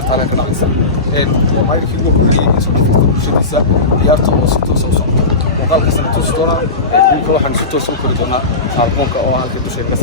تعالى كنا عسى ما يكيبوا كل شيء بس يارتو وستو سوسو وقال كسنة توستورا يمكن واحد ستو سوسو كل دونا عارفونك أو هالكي شيء بس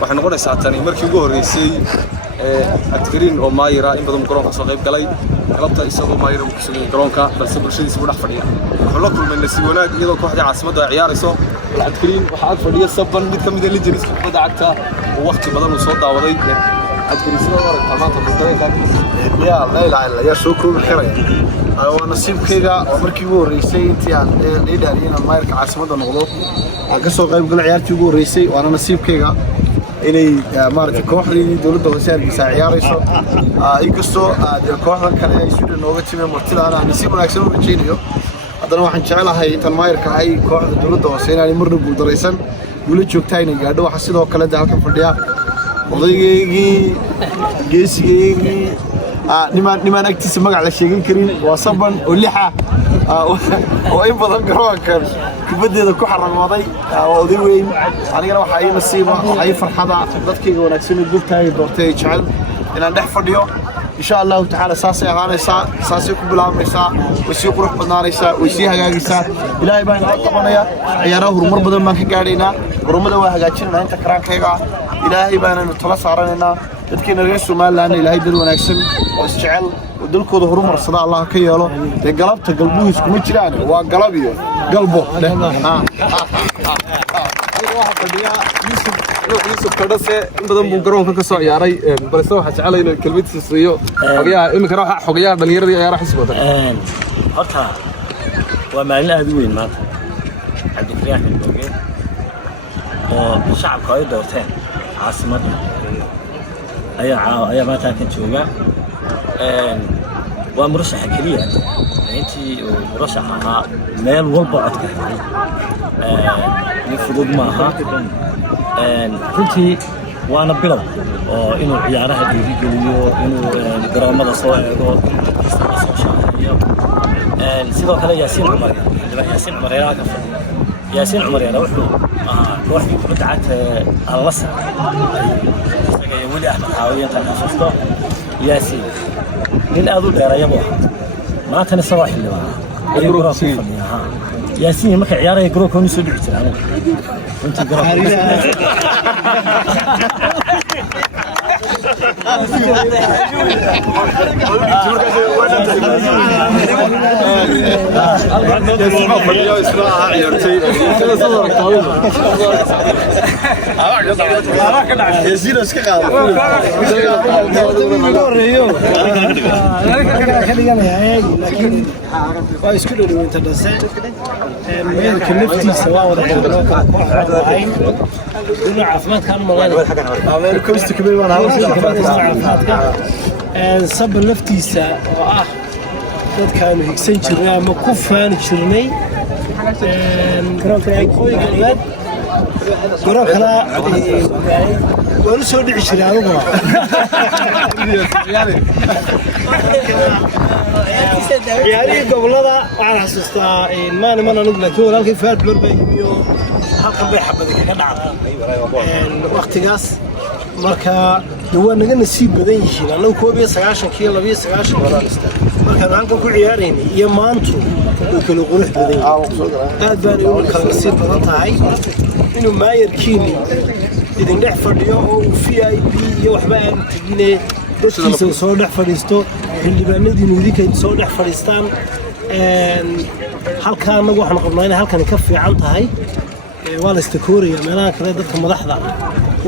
waxaan noqonaysaa tan markii ugu horeysay adkariin oo maayira in badan garoonka soo qayb galay galabta isagoo maayira ku sugay garoonka balse bulshadiisa u dhex fadhiya wuxuu la kulmay nasiib wanaag iyadoo kooxda caasimada ciyaarayso adkariin waxa ag fadhiya saban mid kamid ah lijiriska kubadda cagta oo waqti badan uu soo daawaday adkariin sidoo aragtaa maanta mustareeka yaa la ilaaha illa soo koobi karaya waa nasiibkayga oo markii ugu horeysay intii aan leedahay maayirka caasimada noqdo ka soo qayb galay ciyaartii ugu horeysay waana nasiibkayga inay maaragtay kooxdii dawladda hoose Hargeysa ciyaarayso inkastoo kooxdan kale ay Sweden nooga timid martida aan nasiib wanaagsan u rajeynayo haddana waxaan jecelahay intaan maayirka ay kooxda dawladda hoose inay marna guul dareysan guula joogtaa inay gaadho waxa sidoo kale halkan fadhiya odaygii geesigii nimaan agtiisa magac la sheegin karin waa saban oo lixa oo in badan garoonkan kubaddeeda ku xaramooday oo oday weyn anigana waxa ay nasiiba ay farxada dadkayga wanaagsan ee gurtaay doortay jecel inaan dhex fadhiyo insha Allah ta'ala saasay ahaanaysaa saasay ku bilaabaysaa way sii qurux badnaanaysaa way sii hagaagaysaa ilaahay baa inoo qabanaya ciyaaraha horumar badan baan ka gaadhaynaa horumada waa hagaajinaynaa inta karaankayga ilaahay baan inuu tala saaranaynaa dadkeena reer Soomaaliland ilaahay dad wanaagsan oo isjecel oo dalkooda horumarsada Allah ka yeelo ee galabta galbuhu iskuma jiraan waa galab iyo galbo يوسف كردسة إن بدن بقرون كان كسر ياري بس هو حكى على إنه كلمة سرية حقيقة إمك راح حقيقة بليرة دي راح يسبب أطلع وما لنا دوين ما عند فريق البوجي وشعب قايد دورتين عاصمتنا أي ما تاكن شوجا ومرشح كبير أنتي ومرشحها مال والبعض كهذي نفرض معها runtii waana bilow oo inuu ciyaaraha dhiirigeliyo inuu garoomada soo eego soo shaqeeyo sidoo kale Yaasiin Cumar ka fadhiya Yaasiin Cumar wuxuu kooxdii kubadda cagta Al-Nassr isaga iyo wali Axmed Xaawiye inta xasuusto Yaasiin nin aad u dheerayaba maantana sabaax xilliba ayuu garoonka fadhiyaa Yaasiin marka ciyaaraha garoonka uu soo dhici jiray أنت قرأت دون عفمات كان مغالي عمل كوست كبير وانا صب نفتيسا dad kaanu higsan jirnay ama ku faani jirnay garonkana waan u soo dhici jiray anigu ciyaarihii gobolada waxaan xasuustaa maalin anigu laakiin walaalkay faad blor baa yimiyo halkan bay xabada kaga dhacday waqtigaas marka waa naga nasiib badan yihiin anagu 19 markaan halkan ku ciyaaraynay iyo maantu way kala qurux badan yihiin aad baan u kala nasiib badan tahay inuu maayarkiini idin dhex fadhiyo oo VIP iyo waxba aan tigine dadkiisa soo dhex fadhiisto xildhibaanadiinu idinka soo dhex fadhiistaan halkaan anagu waxaan qabnaa inay halkan ka fiican tahay waa la istakooraya meelaha kale dadka madaxda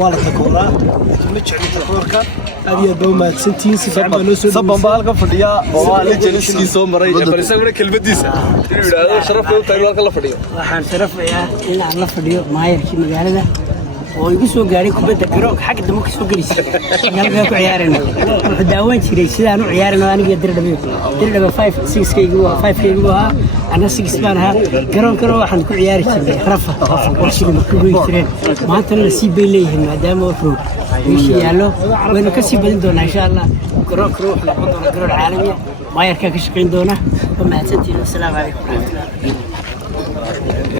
waa la takooraa laakiin ma jecli takoorka aad iyo aad baa mahadsantihiin si fiican baa noo soo saban baa halkan fadhiya oo waa la jeliskii soo maray isaguna kelmadiisa inuu yiraahdo sharaf u tahay halkan la fadhiyo waxaan sharafayaa in aan la fadhiyo maayarkii magaalada ويجي سوق قاري كبدة كروك حق دمك سوق جلس قال لك عيارنا داوين شيء سيدا نوع عيارنا أنا قدر دبي 5 6 كي جوا 5 كي جوا أنا 6 بانها كروك واحد كل عيار شيء رفع وشيء مكبوي شرين ما أنت نسيب ليه ما دام وفروض ويشي يالله وإنه كسي بدين دونا إن شاء الله كروك روح لقطنا كروك عالمية ما يركك شقين دونا وما تنتهي السلام عليكم ورحمة الله